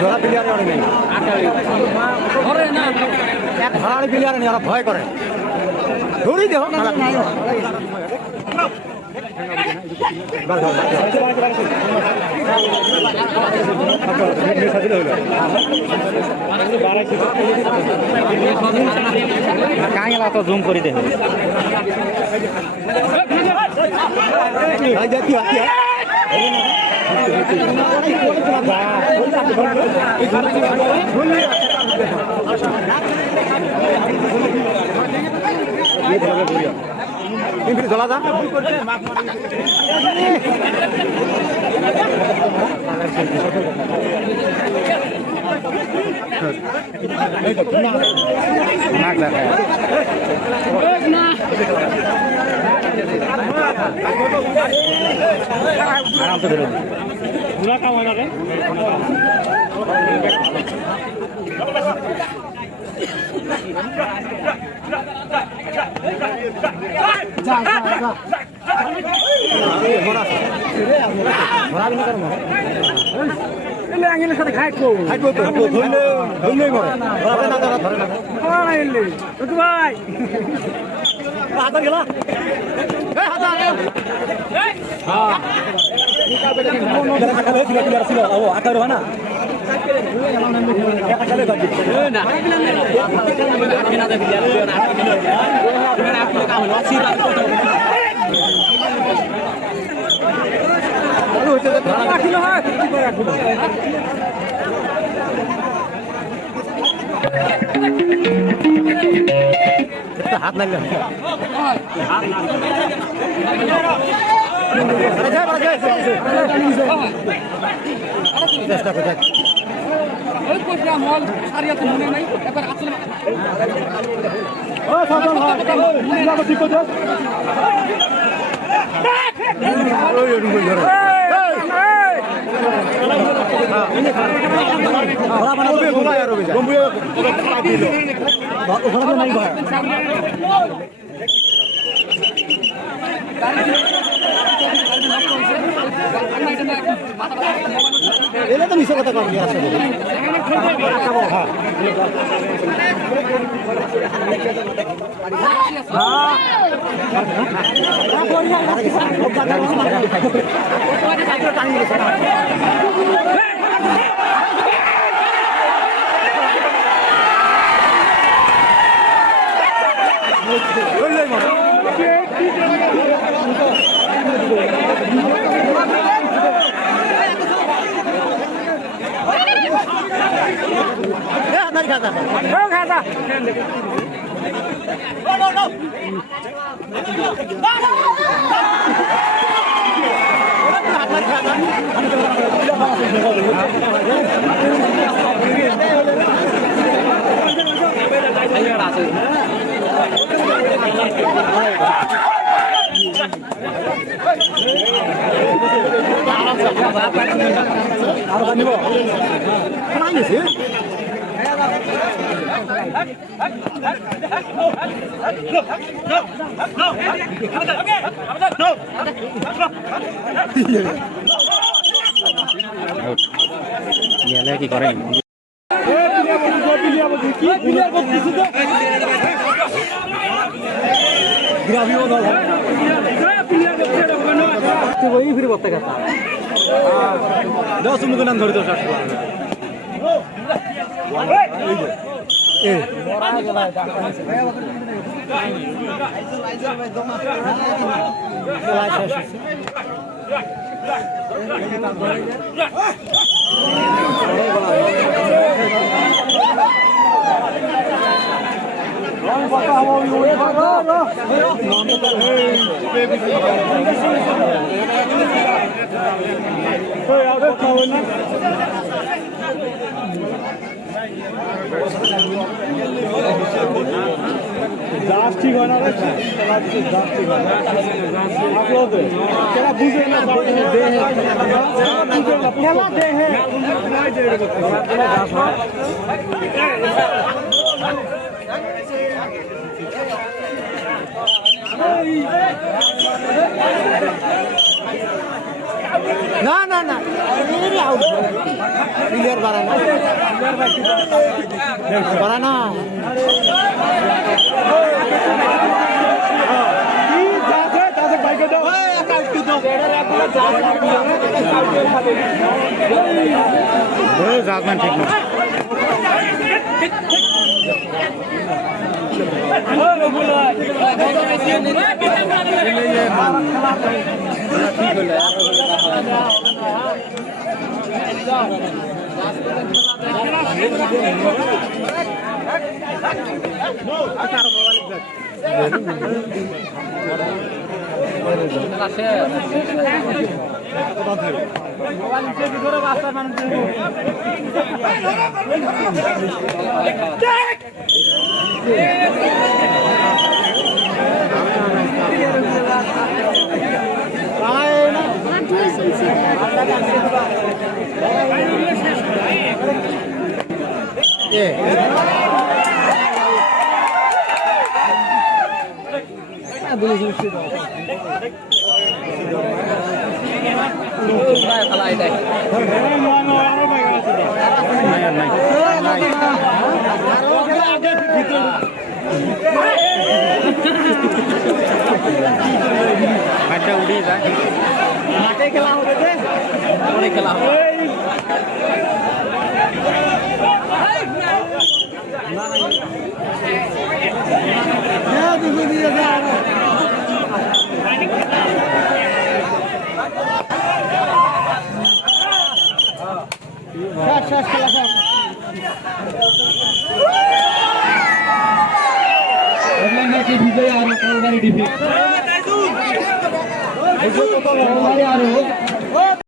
ধরা প্লেয়ারে অনেক নেই ধরার প্লেয়ারে নেই ওরা ভয় করে ধরি দেহ কাঁ গেলা তো জুম করে দে ধলা যা আরাম তো ধরে পুরা কাম হয় না রে সাথে খাইবো ধরলে ধরলেই মরে ধরে না ধরে না ভাই হাতার গেল আটার হয় না হাত লাগবে চেষ্টা করে এলে তো মিশে কথা কম কি করেন ফিরে বসতে গেছে দশ মুখ নাম ধরে তো জাহাজ ঠিক হয় না রে জাহাজ ঠিক হয় না আপলোদে কেনা বুঝে না খেলা দেহে না না না ক্লিয়ার বাড়ানা বাড়ানা জাজমান ঠিক না উড়ে যায় মাঠে খেলা হবে অনেক খেলা হবে বিজয় আর কলবাড়ি ডিফি